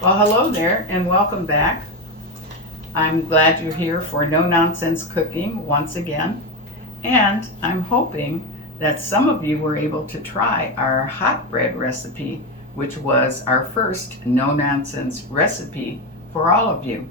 Well, hello there and welcome back. I'm glad you're here for No Nonsense Cooking once again. And I'm hoping that some of you were able to try our hot bread recipe, which was our first no nonsense recipe for all of you.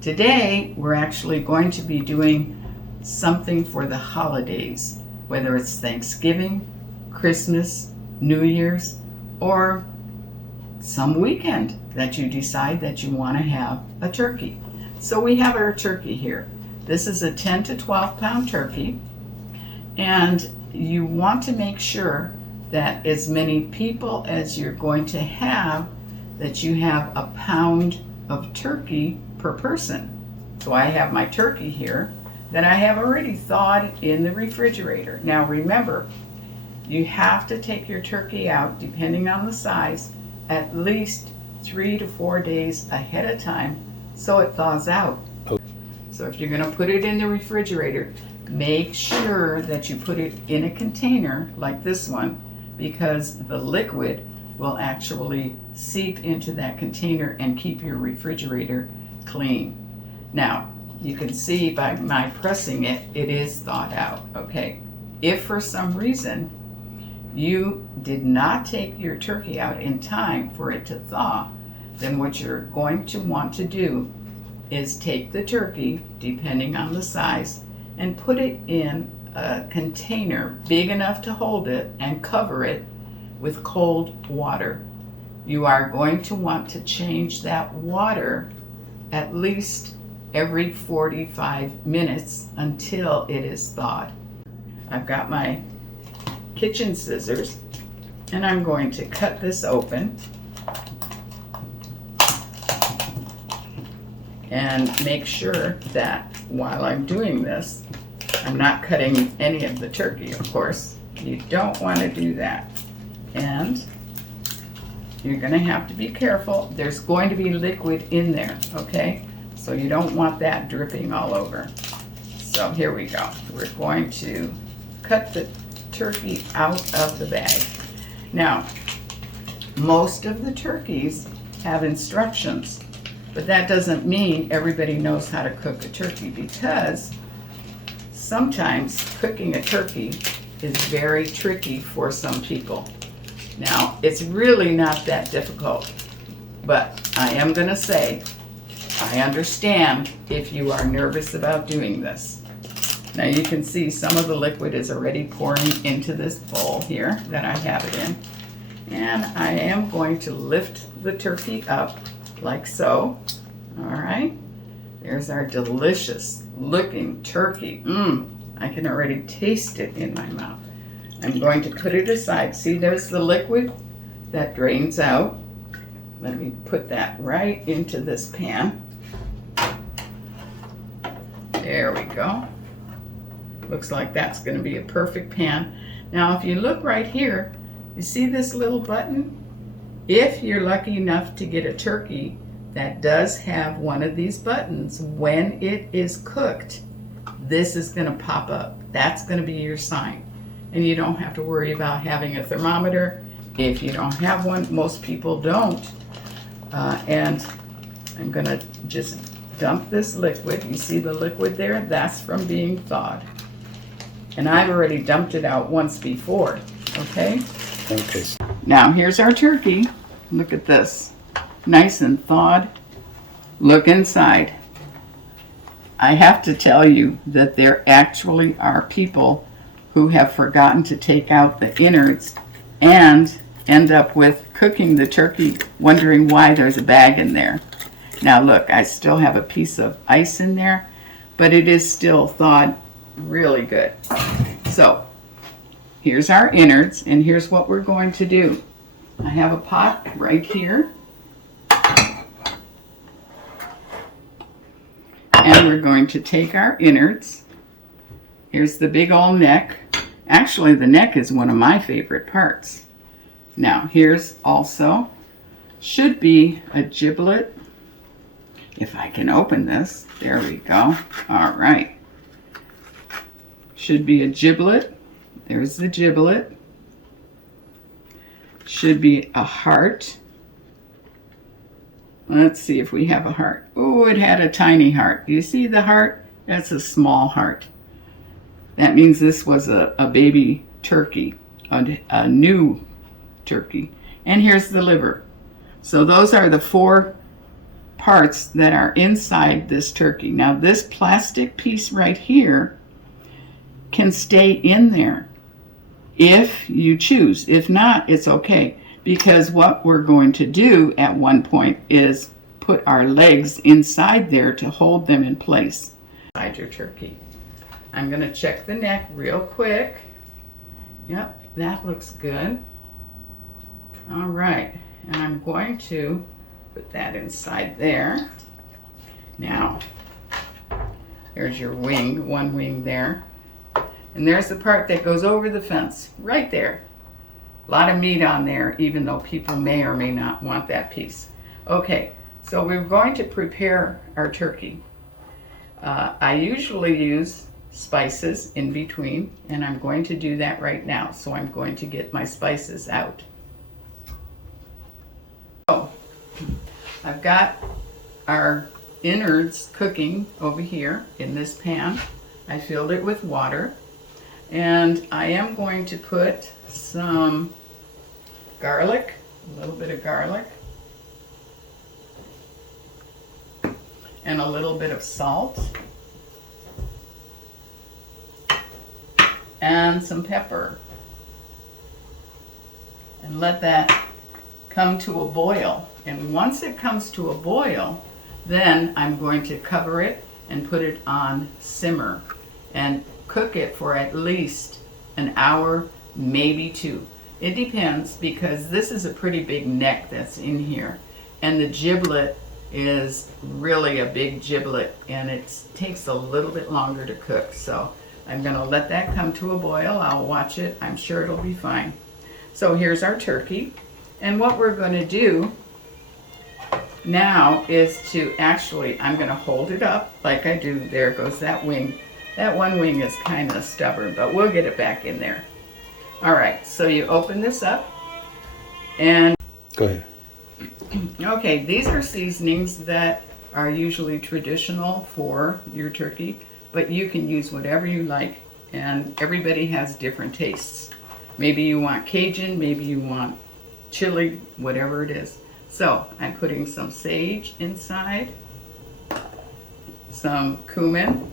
Today, we're actually going to be doing something for the holidays, whether it's Thanksgiving, Christmas, New Year's, or some weekend that you decide that you want to have a turkey. So we have our turkey here. This is a 10 to 12 pound turkey, and you want to make sure that as many people as you're going to have, that you have a pound of turkey per person. So I have my turkey here that I have already thawed in the refrigerator. Now remember, you have to take your turkey out, depending on the size, at least 3 to 4 days ahead of time so it thaws out. So if you're going to put it in the refrigerator, make sure that you put it in a container like this one, because the liquid will actually seep into that container and keep your refrigerator clean. Now, you can see by my pressing it, it is thawed out, okay? If for some reason you did not take your turkey out in time for it to thaw, then what you're going to want to do is take the turkey, depending on the size, and put it in a container big enough to hold it and cover it with cold water. You are going to want to change that water at least every 45 minutes until it is thawed. I've got my kitchen scissors and I'm going to cut this open and make sure that while I'm doing this, I'm not cutting any of the turkey, of course. You don't want to do that. And you're going to have to be careful. There's going to be liquid in there, okay? So you don't want that dripping all over. So here we go. We're going to cut the turkey out of the bag. Now, most of the turkeys have instructions, but that doesn't mean everybody knows how to cook a turkey, because sometimes cooking a turkey is very tricky for some people. Now, it's really not that difficult, but I am going to say, I understand if you are nervous about doing this. Now you can see some of the liquid is already pouring into this bowl here that I have it in. And I am going to lift the turkey up like so. All right, there's our delicious looking turkey. I can already taste it in my mouth. I'm going to put it aside. See, there's the liquid that drains out. Let me put that right into this pan. There we go. Looks like that's going to be a perfect pan. Now, if you look right here, you see this little button? If you're lucky enough to get a turkey that does have one of these buttons, when it is cooked, this is going to pop up. That's going to be your sign. And you don't have to worry about having a thermometer. If you don't have one, most people don't. And I'm going to just dump this liquid. You see the liquid there? That's from being thawed. And I've already dumped it out once before, okay? Okay. Now here's our turkey. Look at this. Nice and thawed. Look inside. I have to tell you that there actually are people who have forgotten to take out the innards and end up with cooking the turkey wondering why there's a bag in there. Now look, I still have a piece of ice in there, but it is still thawed really good. So here's our innards, and here's what we're going to do. I have a pot right here, and we're going to take our innards. Here's the big old neck. Actually, the neck is one of my favorite parts. Now here's also, should be a giblet. If I can open this, there we go. All right. Should be a giblet. There's the giblet. Should be a heart. Let's see if we have a heart. Oh, it had a tiny heart. Do you see the heart? That's a small heart. That means this was a baby turkey, a new turkey. And here's the liver. So those are the 4 parts that are inside this turkey. Now this plastic piece right here can stay in there if you choose. If not, it's okay. Because what we're going to do at one point is put our legs inside there to hold them in place. Inside your turkey. I'm going to check the neck real quick. Yep, that looks good. All right, and I'm going to put that inside there. Now, there's your wing, one wing there. And there's the part that goes over the fence, right there. A lot of meat on there, even though people may or may not want that piece. Okay, so we're going to prepare our turkey. I usually use spices in between, and I'm going to do that right now. So I'm going to get my spices out. So I've got our innards cooking over here in this pan. I filled it with water, and I am going to put some garlic, a little bit of garlic, and a little bit of salt, and some pepper, and let that come to a boil. And once it comes to a boil, then I'm going to cover it and put it on simmer and cook it for at least an hour, maybe 2. It depends, because this is a pretty big neck that's in here, and the giblet is really a big giblet, and it takes a little bit longer to cook. So I'm going to let that come to a boil. I'll watch it. I'm sure it'll be fine. So here's our turkey, and what we're going to do now is to actually, I'm going to hold it up like I do. There goes that wing. That one wing is kind of stubborn, but we'll get it back in there. All right, so you open this up, and go ahead. Okay, these are seasonings that are usually traditional for your turkey, but you can use whatever you like, and everybody has different tastes. Maybe you want Cajun, maybe you want chili, whatever it is. So I'm putting some sage inside, some cumin,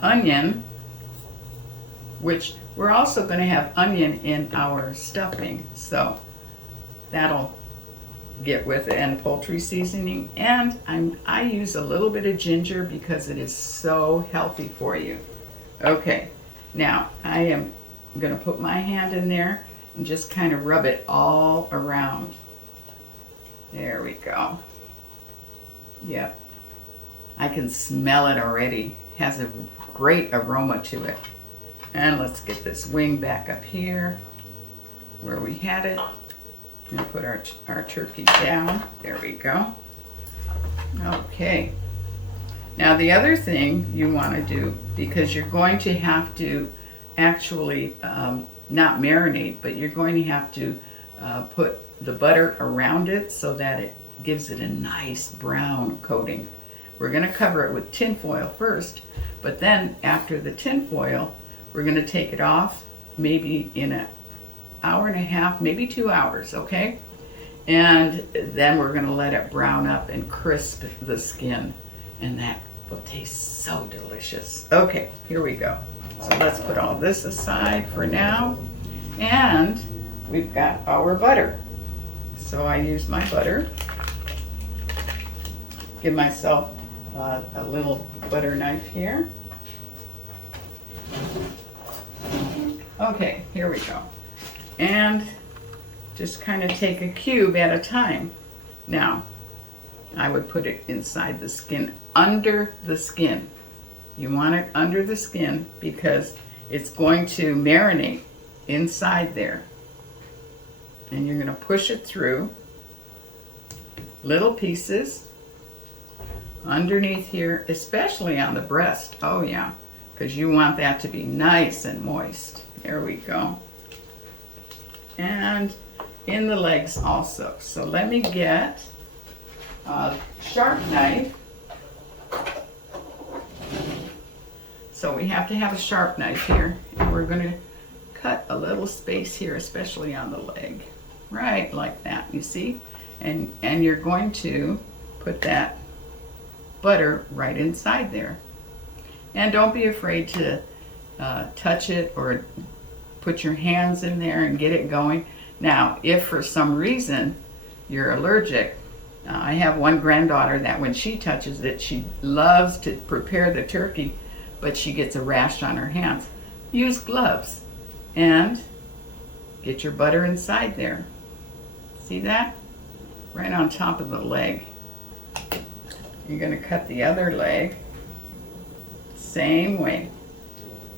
onion, which we're also going to have onion in our stuffing, so that'll get with it, and poultry seasoning. And I use a little bit of ginger because it is so healthy for you. Okay, now I am going to put my hand in there and just kind of rub it all around. There we go. Yep, I can smell it already. It has a great aroma to it. And let's get this wing back up here where we had it. And put our turkey down. There we go. Okay. Now the other thing you want to do, because you're going to have to actually not marinate, but you're going to have to put the butter around it so that it gives it a nice brown coating. We're going to cover it with tin foil first, but then after the tin foil, we're going to take it off maybe in an hour and a half, maybe 2 hours, okay? And then we're going to let it brown up and crisp the skin, and that will taste so delicious. Okay, here we go. So let's put all this aside for now, and we've got our butter. So I use my butter. Give myself a little butter knife here. Okay, here we go. And just kind of take a cube at a time. Now, I would put it inside the skin, under the skin. You want it under the skin because it's going to marinate inside there. And you're going to push it through little pieces underneath here, especially on the breast. Oh yeah, because you want that to be nice and moist. There we go. And in the legs also. So let me get a sharp knife. So we have to have a sharp knife here, and we're going to cut a little space here, especially on the leg. Right like that, you see? And you're going to put that butter right inside there. And don't be afraid to touch it or put your hands in there and get it going. Now, if for some reason you're allergic, I have one granddaughter that when she touches it, she loves to prepare the turkey, but she gets a rash on her hands. Use gloves and get your butter inside there. See that? Right on top of the leg. You're going to cut the other leg same way.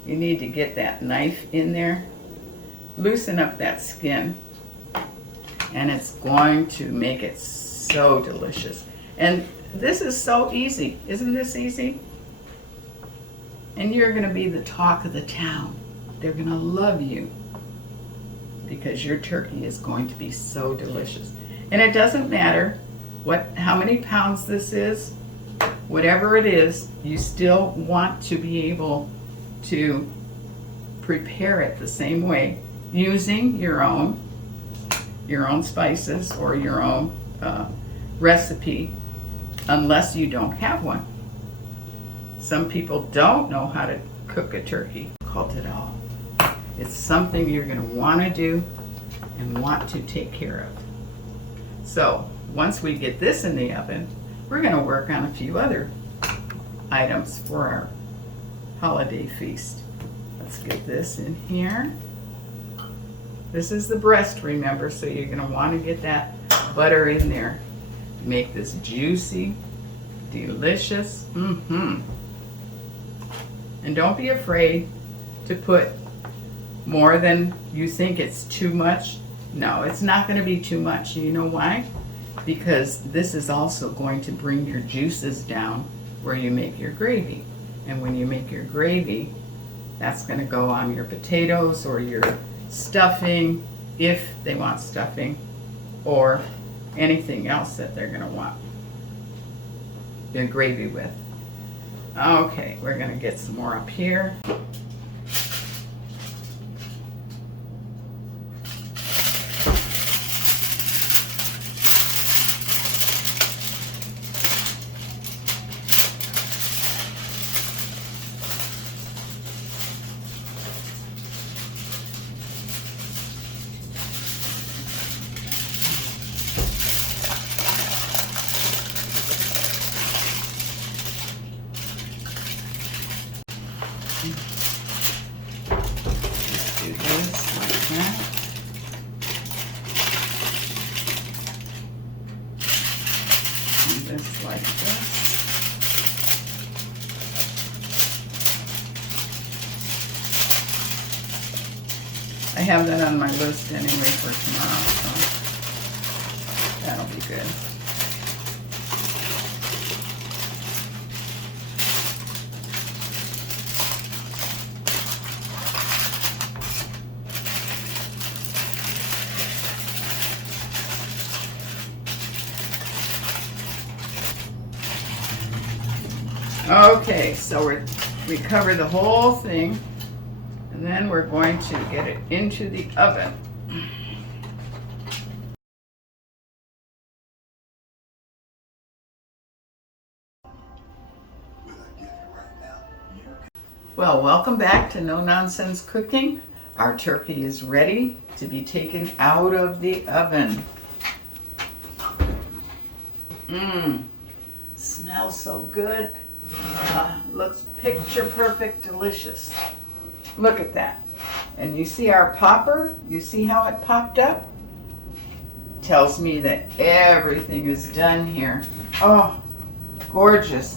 You need to get that knife in there, loosen up that skin, and it's going to make it so delicious. And this is so easy. Isn't this easy? And you're going to be the talk of the town. They're going to love you because your turkey is going to be so delicious. And it doesn't matter how many pounds this is, whatever it is, you still want to be able to prepare it the same way using your own spices or your own recipe, unless you don't have one. Some people don't know how to cook a turkey. Cult it all. It's something you're going to want to do and want to take care of. So once we get this in the oven, we're going to work on a few other items for our holiday feast. Let's get this in here. This is the breast, remember, so you're going to want to get that butter in there. Make this juicy, delicious. And don't be afraid to put more than you think it's too much. No, it's not going to be too much. You know why? Because this is also going to bring your juices down where you make your gravy. And when you make your gravy, that's going to go on your potatoes or your stuffing, if they want stuffing, or anything else that they're going to want their gravy with. Okay, we're going to get some more up here. Do this like that. And this like this. I have that on my list anyway for tomorrow, so that'll be good. Okay, so we cover the whole thing, and then we're going to get it into the oven. Well, welcome back to No Nonsense Cooking. Our turkey is ready to be taken out of the oven. Smells so good. Looks picture perfect delicious. Look at that. And you see our popper? You see how it popped up? Tells me that everything is done here. Oh, gorgeous.